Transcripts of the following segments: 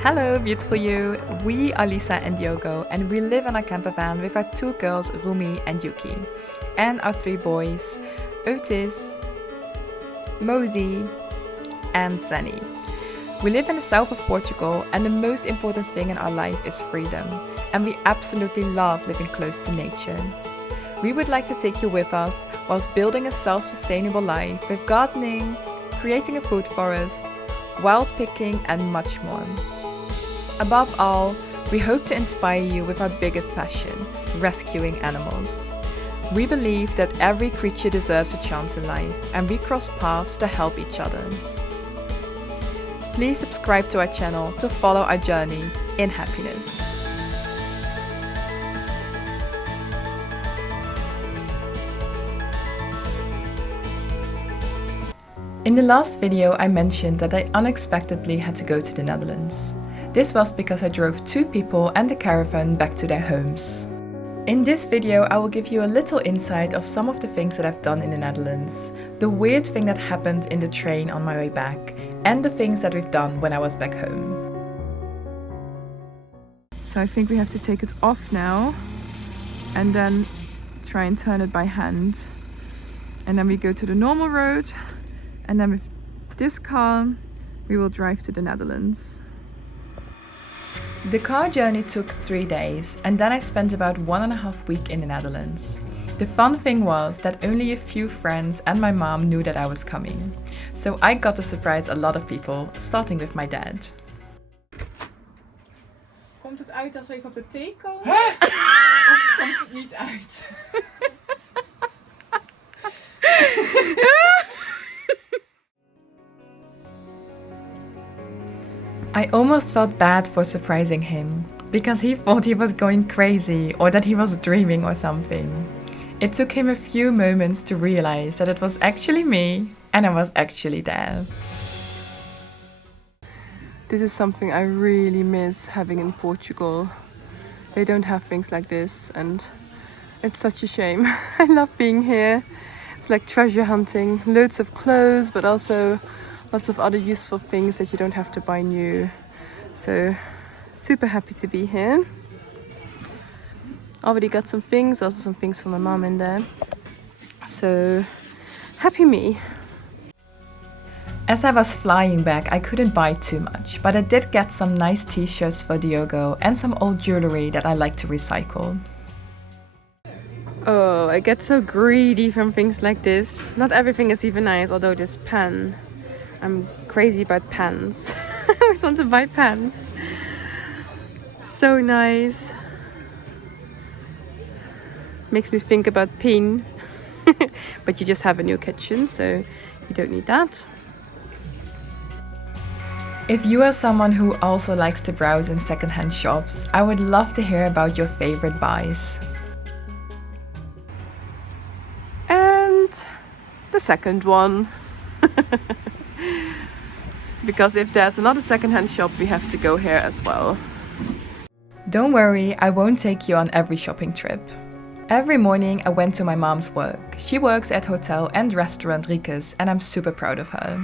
Hello, beautiful you! We are Lisa and Diogo, and we live in a camper van with our 2 girls, Rumi and Yuki, and our 3 boys, Otis, Mosey, and Sunny. We live in the south of Portugal, and the most important thing in our life is freedom, and we absolutely love living close to nature. We would like to take you with us whilst building a self-sustainable life with gardening, creating a food forest, wild picking, and much more. Above all, we hope to inspire you with our biggest passion, rescuing animals. We believe that every creature deserves a chance in life, and we cross paths to help each other. Please subscribe to our channel to follow our journey in happiness. In the last video, I mentioned that I unexpectedly had to go to the Netherlands. This was because I drove 2 people and the caravan back to their homes. In this video, I will give you a little insight of some of the things that I've done in the Netherlands, the weird thing that happened in the train on my way back, and the things that we've done when I was back home. So I think we have to take it off now and then try and turn it by hand. And then we go to the normal road, and then with this car, we will drive to the Netherlands. The car journey took 3 days, and then I spent about 1.5 weeks in the Netherlands. The fun thing was that only a few friends and my mom knew that I was coming. So I got to surprise a lot of people, starting with my dad. Komt het uit als we even op de thee komen? Of komt het niet uit? I almost felt bad for surprising him, because he thought he was going crazy or that he was dreaming or something. It took him a few moments to realize that it was actually me and I was actually there. This is something I really miss having in Portugal. They don't have things like this and it's such a shame. I love being here. It's like treasure hunting, loads of clothes but also lots of other useful things that you don't have to buy new. So super happy to be here. Already got some things, also some things for my mom in there. So happy me. As I was flying back, I couldn't buy too much, but I did get some nice t-shirts for Diogo and some old jewelry that I like to recycle. Oh, I get so greedy from things like this. Not everything is even nice, although this pen. I'm crazy about pens. I always want to buy pens. So nice. Makes me think about pin. But you just have a new kitchen, so you don't need that. If you are someone who also likes to browse in secondhand shops, I would love to hear about your favorite buys. And the second one. Because if there's another secondhand shop, we have to go here as well. Don't worry, I won't take you on every shopping trip. Every morning I went to my mom's work. She works at hotel and restaurant RIKUS and I'm super proud of her.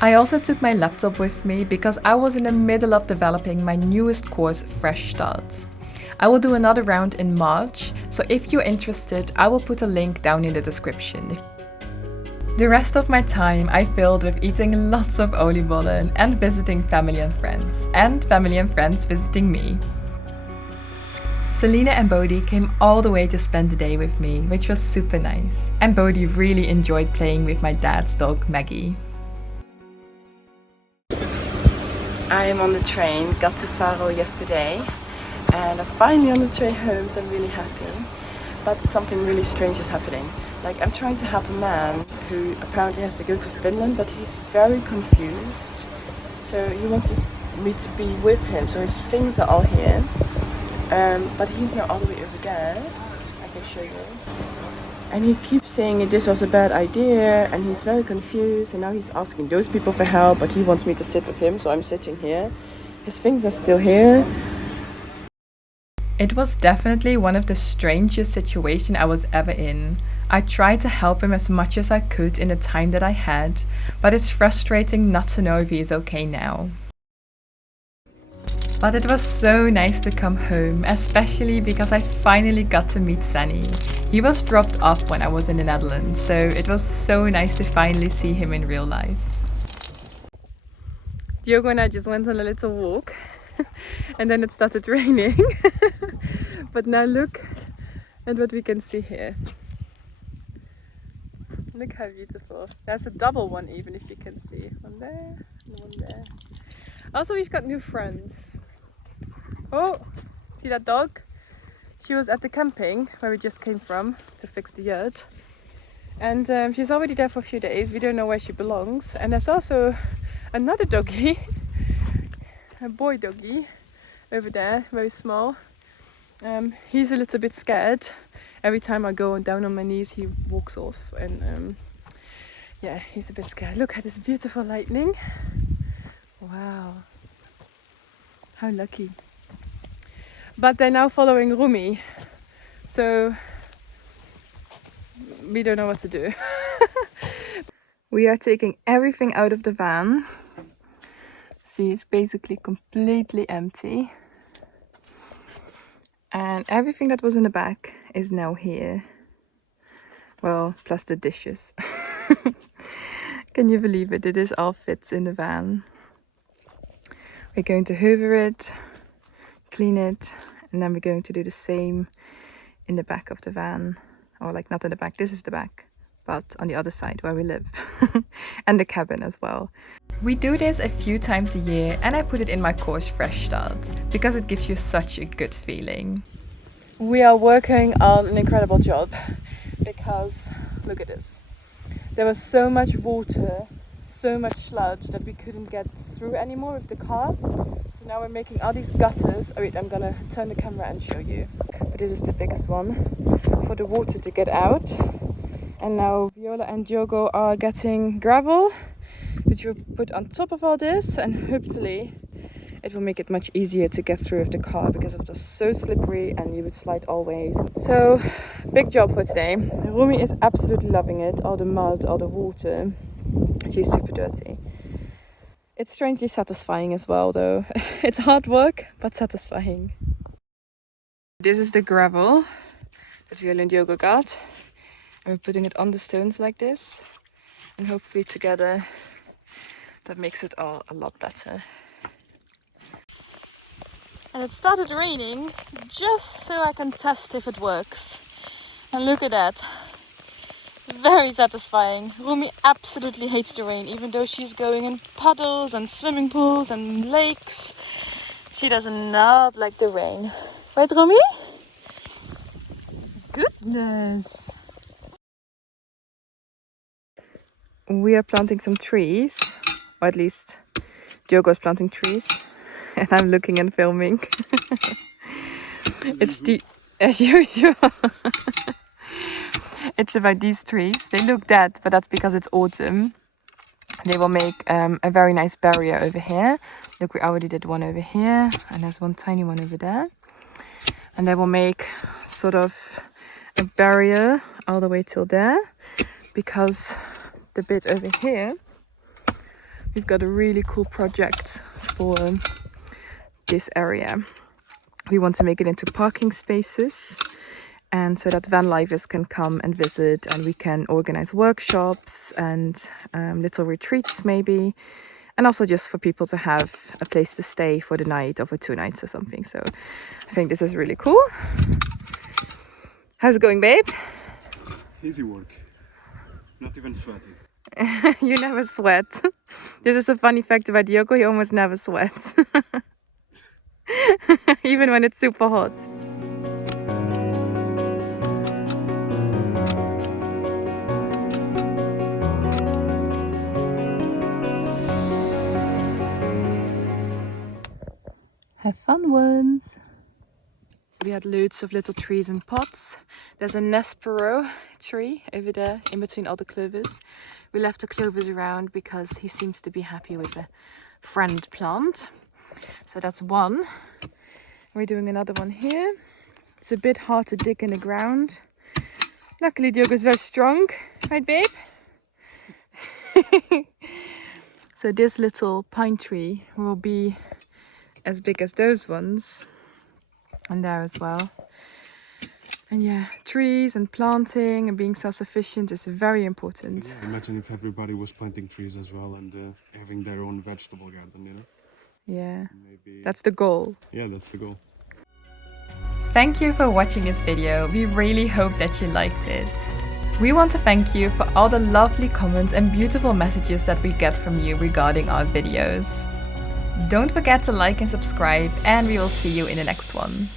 I also took my laptop with me because I was in the middle of developing my newest course, Fresh Start. I will do another round in March, so if you're interested, I will put a link down in the description. The rest of my time I filled with eating lots of oliebollen and visiting family and friends visiting me. Selina and Bodhi came all the way to spend the day with me, which was super nice. And Bodhi really enjoyed playing with my dad's dog Maggie. I am on the train, got to Faro yesterday, and I'm finally on the train home, so I'm really happy. But something really strange is happening. Like, I'm trying to help a man who apparently has to go to Finland, but he's very confused. So he wants me to be with him. So his things are all here, but he's now all the way over there. I can show you. And he keeps saying this was a bad idea, and he's very confused. And now he's asking those people for help, but he wants me to sit with him, so I'm sitting here. His things are still here. It was definitely one of the strangest situations I was ever in. I tried to help him as much as I could in the time that I had, but it's frustrating not to know if he is okay now. But it was so nice to come home, especially because I finally got to meet Sunny. He was dropped off when I was in the Netherlands, so it was so nice to finally see him in real life. Diogo and I just went on a little walk and then it started raining. But now look at what we can see here. Look how beautiful. There's a double one even, if you can see. One there and one there. Also, we've got new friends. Oh, see that dog? She was at the camping where we just came from to fix the yurt. And she's already there for a few days. We don't know where she belongs. And there's also another doggy, a boy doggy, over there, very small. He's a little bit scared. Every time I go down on my knees, he walks off, and yeah, he's a bit scared. Look at this beautiful lightning. Wow, how lucky. But they're now following Rumi, so we don't know what to do. We are taking everything out of the van. See, it's basically completely empty. And everything that was in the back is now here. Well, plus the dishes. Can you believe it? It is all fits in the van. We're going to hoover it, clean it, and then we're going to do the same in the back of the van. Or like not in the back, this is the back, but on the other side where we live. And the cabin as well. We do this a few times a year, and I put it in my course Fresh Start because it gives you such a good feeling. We are working on an incredible job because look at this. There was so much water, so much sludge that we couldn't get through anymore with the car. So now we're making all these gutters. Oh wait, I'm gonna turn the camera and show you. But this is the biggest one for the water to get out. And now Viola and Diogo are getting gravel, which we'll put on top of all this, and hopefully it will make it much easier to get through with the car because it was so slippery and you would slide always. So, big job for today. Rumi is absolutely loving it, all the mud, all the water. She's super dirty. It's strangely satisfying as well though. It's hard work, but satisfying. This is the gravel that Viola and Diogo got. And we're putting it on the stones like this. And hopefully together that makes it all a lot better. And it started raining just so I can test if it works. And look at that. Very satisfying. Rumi absolutely hates the rain, even though she's going in puddles and swimming pools and lakes. She does not like the rain. Right, Rumi? Goodness. We are planting some trees, or at least Diogo is planting trees, and I'm looking and filming. It's the, as usual. It's about these trees. They look dead, but that's because it's autumn. They will make a very nice barrier over here. Look, we already did one over here, and there's one tiny one over there. And they will make sort of a barrier all the way till there, because the bit over here, we've got a really cool project for this area. We want to make it into parking spaces, and so that van lifers can come and visit, and we can organize workshops and little retreats maybe, and also just for people to have a place to stay for the night or for 2 nights or something. So I think this is really cool. How's it going, babe? Easy work. Not even sweating. You never sweat. This is a funny fact about Diogo, he almost never sweats. Even when it's super hot. Have fun, worms. We had loads of little trees and pots. There's a Nespero tree over there in between all the clovers. We left the clovers around because he seems to be happy with the friend plant. So that's one. We're doing another one here. It's a bit hard to dig in the ground. Luckily Diogo is very strong, right babe? So this little pine tree will be as big as those ones. And there as well. And yeah, trees and planting and being self-sufficient is very important. So, yeah, imagine if everybody was planting trees as well and having their own vegetable garden, you know? Yeah, Maybe. that's the goal. Yeah, that's the goal. Thank you for watching this video. We really hope that you liked it. We want to thank you for all the lovely comments and beautiful messages that we get from you regarding our videos. Don't forget to like and subscribe, and we will see you in the next one.